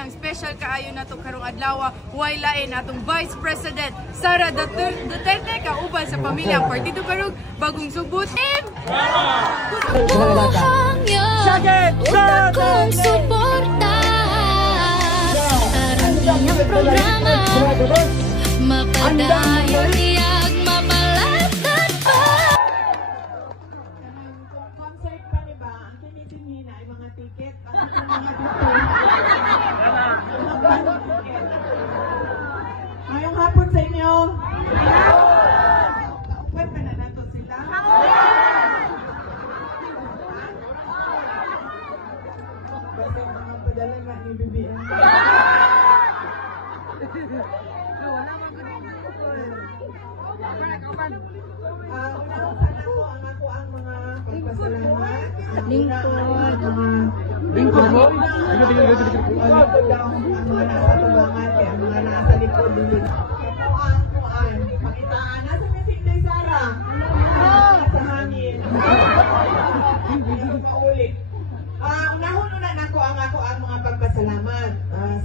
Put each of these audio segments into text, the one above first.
ang special kaayo nato karong adlaw way lain atong Vice President Sara Duterte kauban sa pamilyang Partido Karug Bagong Subo team. Sakit kong suporta ang iyong programa mapadayon iyag mamalatan pa. Concert pa ni ba? Ang kinitin na ay mga ticket. Ngayong hapon sa inyo. Kaupan pa na nato sila. Basta mga padala nga ni BBM. Unang sana ko ang mga pagpasalamat. Lingkod mo? Ang mga nasa tubangan, kaya ang mga nasa likod din. Kuan. Pakitaan. Nasa mesing day Sara? Sa hangin. Maulit. Unahon-una na ako ang mga pagpasalamat.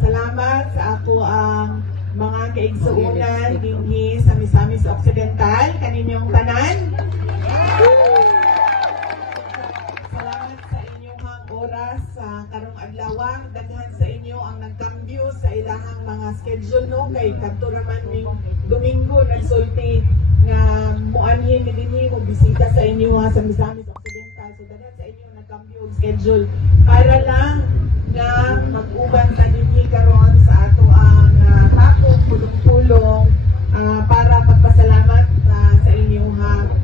Salamat sa ako ang mga kaigsuunan dinhi sa Misamis Occidental, kaninyong tanan. Salamat sa inyong oras sa karong adlaw. Daghan sa inyo ang nagkambyo sa ilahang mga schedule no kay kadto naman ning Domingo nagsulti nga muanhin ni dinhi mo bisita sa inyo sa Misamis Occidental. So daghan sa inyo nagkambyo og schedule para lang nga mag-uban ta dinhi karon sa ato ang hakong pulong-pulong para pagpasalamat sa inyo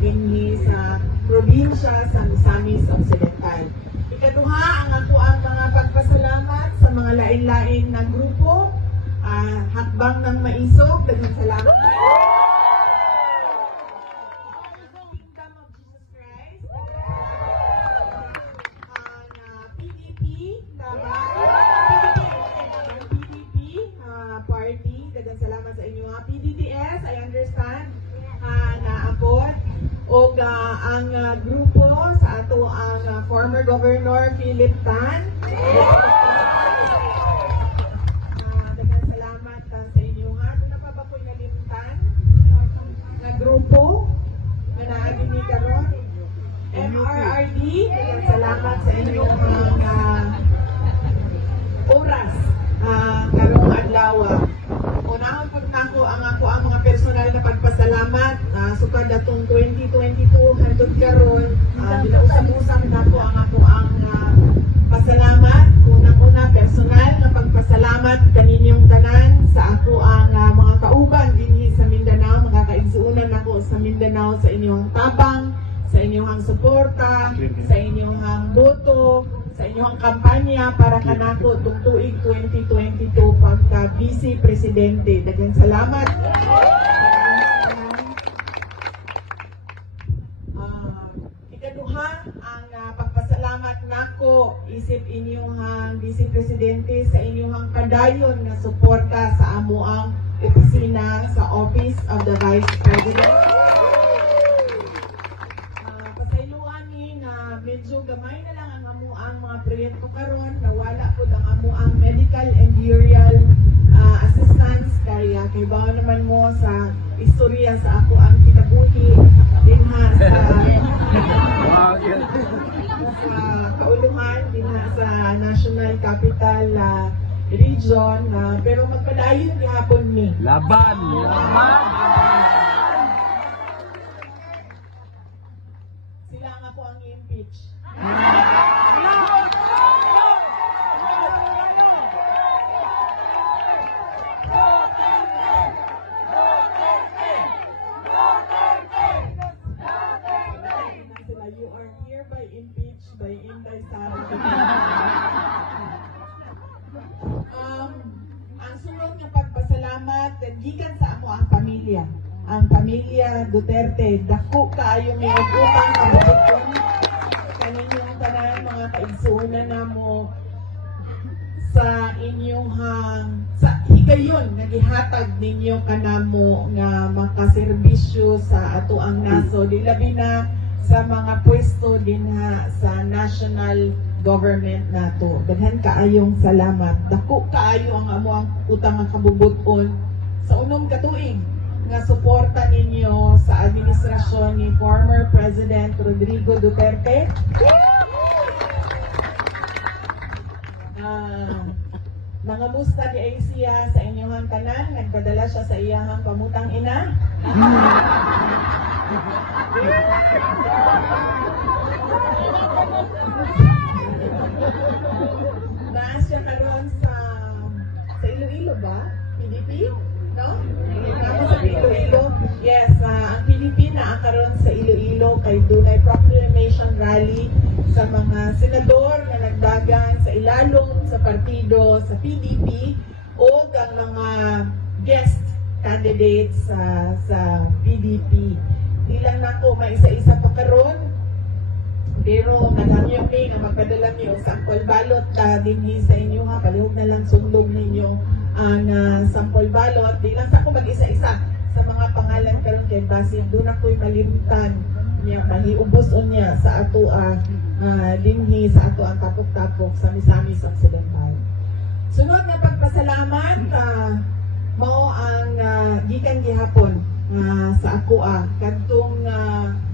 dinhi sa probinsya sa Misamis Occidental. Ikaduha ang ako ang mga pagpasalamat sa mga lain-lain na grupo, Hakbang ng Maisog, daghang salamat. Kingdom of Jesus Christ, PDP, PDP party, daghang salamat sa inyo. PDDS, I understand na ako o ang grupo sa ato ang former Governor Philip Tan. Daghang salamat sa inyo ha. Doon na pa ba ko'y nalimtan na grupo na naagin ni karon? MRRD, daghang salamat sa inyo oras karong adlaw. Unahon pud nako ang mga personal na pagpasalamat sukad atong 2022 hangtod karon ginausap-usap nako ang pasalamat una personal na pagpasalamat kaninyong tanan sa ako ang mga kauban dinhi sa Mindanao, mga kaigsuunan nako sa Mindanao sa inyong tabang, sa inyong suporta, sa inyong boto, sa inyong kampanya para kanako tuig 2022 pagka Vice Presidente. Daghang salamat. Ikaduha ang pagpasalamat nako isip inyong Vice Presidente sa inyong kadayon na suporta sa amo ang opisina sa Office of the Vice President. Pasayloan ni na medyo gamay na lang ang amo ang mga proyekto karon, nawala po ang amo ang medical and burial assistance kaya kay bawo naman mo sa istorya sa ako ang kinabuhi dinha sa kauluhan dinha sa National Capital Region pero magpadayon gihapon ni laban sila nga po ang i-impeach. You are hereby impeached by Inday Sara. Ang sunod ng pagpasalamat gikan sa amo ang pamilya. Ang pamilya Duterte dako kaayo may utang kabuton kaninyong tanan mga kaigsuunan namo sa inyong sa higayon nagihatag ninyo kanamo nga makaserbisyo sa ato ang naso di labi na sa mga pwesto dinha sa national government nato. Daghan kaayong salamat. Dako kaayo ang amo ang utang nga kabubuton sa unom ka tuig nga suporta ninyo sa administrasyon ni former President Rodrigo Duterte. Nangamusta di ay siya sa inyong tanan, nagpadala siya sa iyahang pamutang ina. Naa siya karon sa Iloilo ba? PDP? No? Naamo sa Iloilo. Yes, ang PDP naa karon sa Iloilo kay dunay proclamation rally sa mga senador na nagdagan sa ilalong sa partido sa PDP o ang mga guest candidates sa PDP. Di lang nako may isa-isa pa karon, pero naghamyo mi nga magpadala mi og sample balot dinhi sa inyo ha. Palihog na lang sundog ninyo ang sample balot. Di lang sa ako mag-isa-isa sa mga pangalan karon kay basin doon ako'y malimtan niya, mahiubos niya sa ato dinhi sa ato ang tapok-tapok sa Misamis Occidental. Sunod na pagpasalamat mao ang gikan gihapon sa ako kadtong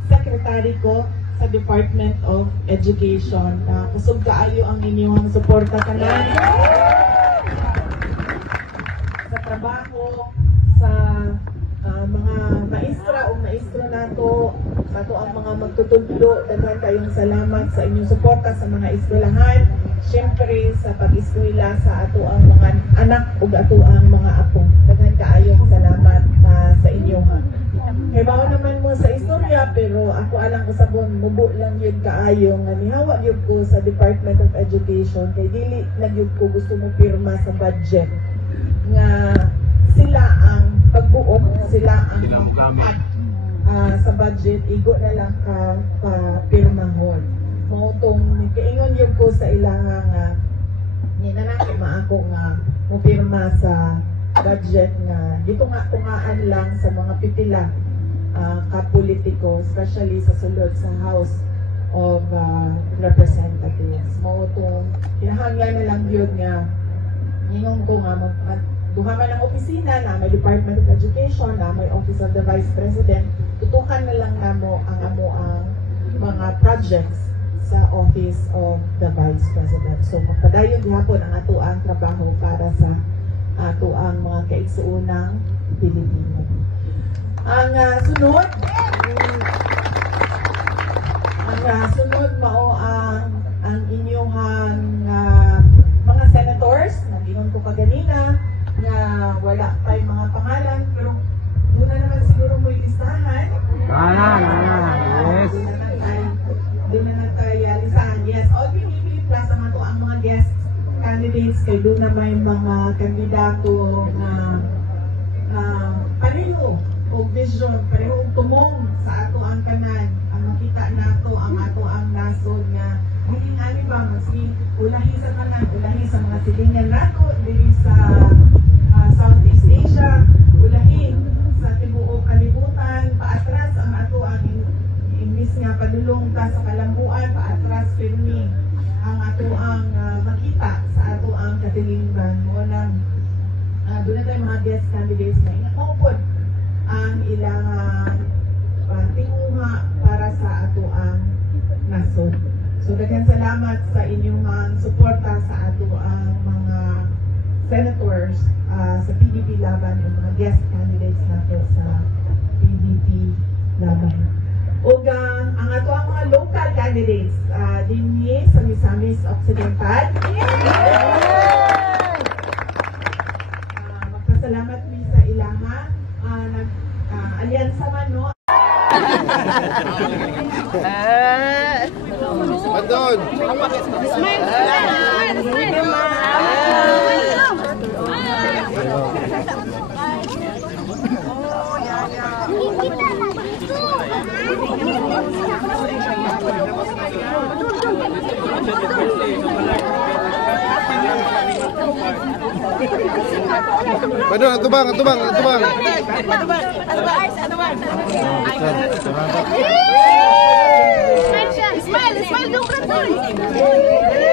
secretary ko sa Department of Education. Kusog kaayo ang inyong suporta kanan sa trabaho sa mga maestra o maestro nato, sa ato ang mga magtutudlo. Daghan kayong salamat sa inyong suporta sa mga eskwelahan, syempre sa pag-eskwela sa ato ang mga anak ug ato ang mga apo. Daghan kaayong salamat sa inyo ha. Kay bao naman mo sa istorya, pero ako alang ko sabon mubo lang yun kaayo nga nihawa yun ko sa Department of Education kay dili na yun ko gusto mo pirma sa budget nga sila ang pagbuok, sila ang sa budget, igo na lang ka pirmahon. Mautong kaingon yun ko sa ilang ninanaki maako nga mupirma sa budget nga dito nga tungaan lang sa mga pipila ka-politiko, especially sa sulod sa House of Representatives. Mautong kinahanglan na lang yun nga ninong ko nga duha man ang opisina na may Department of Education, na may Office of the Vice President, tutukan na lang namo ang mga projects sa Office of the Vice President. So magpadayon gihapon ang ato ang trabaho para sa ato ang mga kaigsuunang Pilipino. Ang sunod mao ang inyong mga senators na ginon ko kaganina na wala pa yung mga pangalan, pero doon na naman siguro mo listahan. Yes. Doon na tayo listahan. Yes, all PDP plus ang ato ang mga guest candidates kay doon na may mga kandidato na pareho o vision, pareho tumong sa ato ang kanan, ang makita nato ang ato ang nasod nga maging ani ba masing ulahi sa kanan, ulahi sa mga silingan nato dili sa Southeast Asia, ulahi sa tibuok kalibutan, paatras ang ato ang imbis nga padulong ta sa kalambuan, paatras pirmi ang ato ang makita sa ato ang katilingban. Mo nang doon na tayo mga guest candidates na inakopod ang ilang tinguha para sa ato ang nasod. So daghan salamat sa inyong suporta sa ato ang mga senators sa PDP laban o mga guest candidates nato sa PDP laban. O ang ato ang mga local candidates dinhi sa Misamis Occidental. Magpasalamat mi sa ilaha alyansa man no. Bandon. Bandon, atubang. Smile, don't cry.